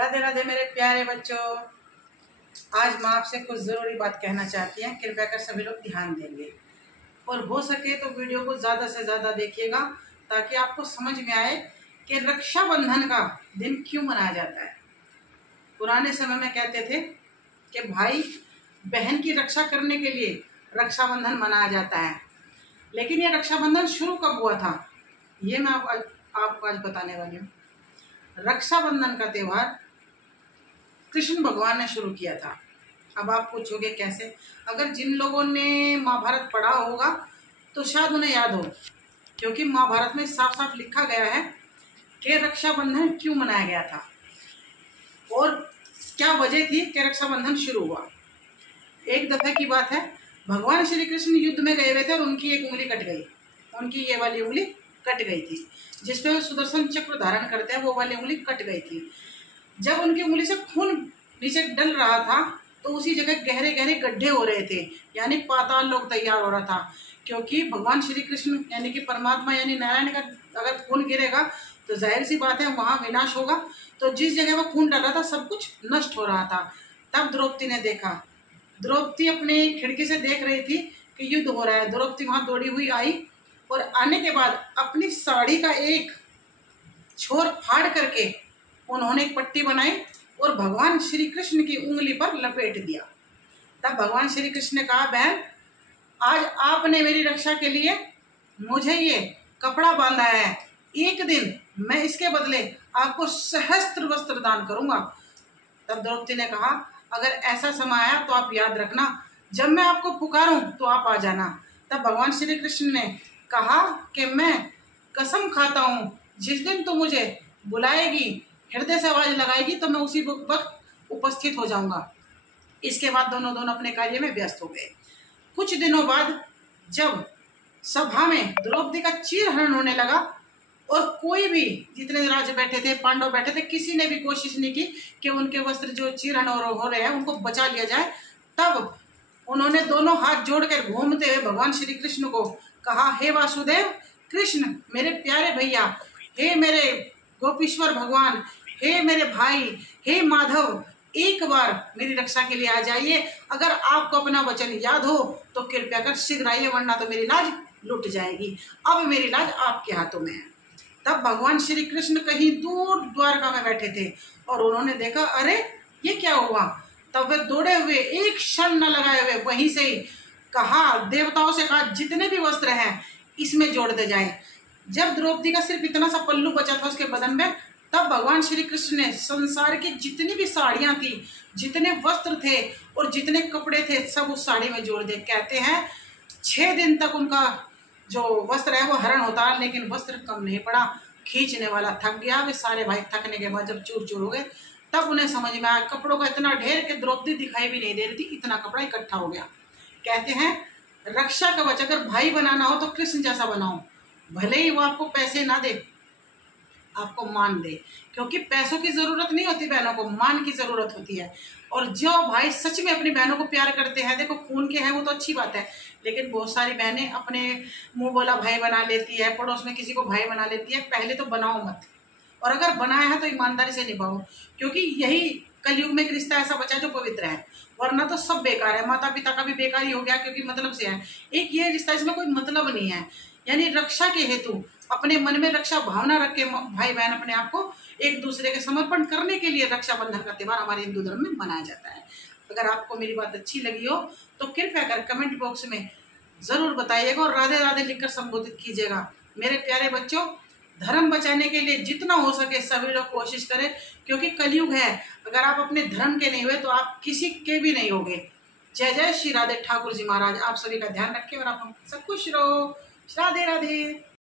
राधे राधे मेरे प्यारे बच्चों। आज मैं आपसे कुछ ज़रूरी बात कहना चाहती हैं। कृपया कर सभी लोग ध्यान देंगे और हो सके तो वीडियो को ज़्यादा से ज़्यादा देखिएगा ताकि आपको समझ में आए कि रक्षाबंधन का दिन क्यों मनाया जाता है। पुराने समय में कहते थे कि भाई बहन की रक्षा करने के लिए रक्षाबंधन मनाया जाता है, लेकिन ये रक्षाबंधन शुरू कब हुआ था ये मैं आपको आज बताने वाली हूँ। रक्षाबंधन का त्यौहार कृष्ण भगवान ने शुरू किया था। अब आप पूछोगे कैसे? अगर जिन लोगों ने महाभारत पढ़ा होगा तो शायद उन्हें याद हो, क्योंकि महाभारत में साफ साफ लिखा गया है कि रक्षाबंधन क्यों मनाया गया था और क्या वजह थी कि रक्षाबंधन शुरू हुआ। एक दफे की बात है, भगवान श्री कृष्ण युद्ध में गए हुए थे और उनकी एक उंगली कट गई। उनकी ये वाली उंगली कट गई थी, जिसपे वो सुदर्शन चक्र धारण करते हैं, वो वाली उंगली कट गई थी। जब उनकी उंगली से खून नीचे डल रहा था तो उसी जगह गहरे गहरे गड्ढे हो रहे थे, यानी पाताल लोक तैयार हो रहा था। क्योंकि भगवान श्री कृष्ण यानी कि परमात्मा यानी नारायण का अगर खून गिरेगा तो जाहिर सी बात है वहाँ विनाश होगा। तो जिस जगह वो खून डल रहा था सब कुछ नष्ट हो रहा था। तब द्रौपदी ने देखा। द्रौपदी अपनी खिड़की से देख रही थी कि युद्ध हो रहा है। द्रौपदी वहाँ दौड़ी हुई आई और आने के बाद अपनी साड़ी का एक छोर फाड़ करके उन्होंने एक पट्टी बनाई और भगवान श्री कृष्ण की उंगली पर लपेट दिया। तब भगवान श्री कृष्ण ने कहा, बहन आज आपने मेरी रक्षा के लिए मुझे ये कपड़ा बांधा है, एक दिन मैं इसके बदले आपको सहस्त्र वस्त्र दान करूंगा। तब द्रौपदी ने कहा, अगर ऐसा समय आया तो आप याद रखना, जब मैं आपको पुकारूं तो आप आ जाना। तब भगवान श्री कृष्ण ने कहा कि मैं कसम खाता हूँ जिस दिन तो मुझे बुलाएगी, हृदय से आवाज लगाएगी तो मैं उसी वक्त उपस्थित हो जाऊंगा। इसके बाद दोनों अपने कार्य में व्यस्त हो गए। कुछ दिनों बाद जब सभा में द्रौपदी का चीरहरण होने लगा और कोई भी जितने राज बैठे थे, पांडव बैठे थे, किसी ने भी कोशिश नहीं की कि उनके वस्त्र जो चीरहरण हो रहे हैं उनको बचा लिया जाए। तब उन्होंने दोनों हाथ जोड़कर घूमते हुए भगवान श्री कृष्ण को कहा, हे वासुदेव कृष्ण मेरे प्यारे भैया, हे मेरे गोपीश्वर भगवान, हे मेरे भाई, हे माधव, एक बार मेरी रक्षा के लिए आ जाइए। अगर आपको अपना वचन याद हो तो कृपया कर शीघ्र आइए, वरना तो मेरी लाज लुट जाएगी। अब मेरी लाज आपके हाथों में है। तब भगवान श्री कृष्ण कहीं दूर द्वारका में बैठे थे और उन्होंने देखा, अरे ये क्या हुआ। तब वे दौड़े हुए एक क्षण न लगाए हुए वहीं से ही कहा, देवताओं से कहा, जितने भी वस्त्र हैं इसमें जोड़ दे जाए। जब द्रौपदी का सिर्फ इतना सा पल्लू बचा था उसके बदन में, तब भगवान श्री कृष्ण ने संसार की जितनी भी साड़ियां थी, जितने वस्त्र थे और जितने कपड़े थे सब उस साड़ी में जोड़ दिए। कहते हैं 6 दिन तक उनका जो वस्त्र है वो हरण होता, लेकिन वस्त्र कम नहीं पड़ा। खींचने वाला थक गया। वे सारे भाई थकने के बाद जब चूर चूर हो गए तब उन्हें समझ में आया, कपड़ों का इतना ढेर कि द्रौपदी दिखाई भी नहीं दे रही थी, इतना कपड़ा इकट्ठा हो गया। कहते हैं रक्षा कवच अगर भाई बनाना हो तो कृष्ण जैसा बनाओ, भले ही वो आपको पैसे ना दे, आपको मान दे। क्योंकि पैसों की जरूरत नहीं होती बहनों को, मान की जरूरत होती है। और जो भाई सच में अपनी बहनों को प्यार करते हैं, देखो खून के हैं वो तो अच्छी बात है, लेकिन बहुत सारी बहनें अपने मुंह बोला भाई बना लेती है, पड़ोस में किसी को भाई बना लेती है। पहले तो बनाओ मत, और अगर बनाया है तो ईमानदारी से निभाओ, क्योंकि यही कलयुग में एक रिश्ता ऐसा बचा जो पवित्र है, वरना तो सब बेकार है। माता पिता का भी बेकार ही हो गया, क्योंकि मतलब से है। एक ये रिश्ता इसमें कोई मतलब नहीं है, यानी रक्षा के हेतु अपने मन में रक्षा भावना रख के भाई बहन अपने आप को एक दूसरे के समर्पण करने के लिए रक्षाबंधन का त्यौहार हमारे हिंदू धर्म में मनाया जाता है। अगर आपको मेरी बात अच्छी लगी हो तो कृपया कर कमेंट बॉक्स में जरूर बताइएगा और राधे राधे लिखकर संबोधित कीजिएगा। मेरे प्यारे बच्चों, धर्म बचाने के लिए जितना हो सके सभी लोग कोशिश करें, क्योंकि कलयुग है। अगर आप अपने धर्म के नहीं हुए तो आप किसी के भी नहीं होंगे। जय जय श्री राधे ठाकुर जी महाराज। आप सभी का ध्यान रखें और आप सब खुश रहो। राधे राधे।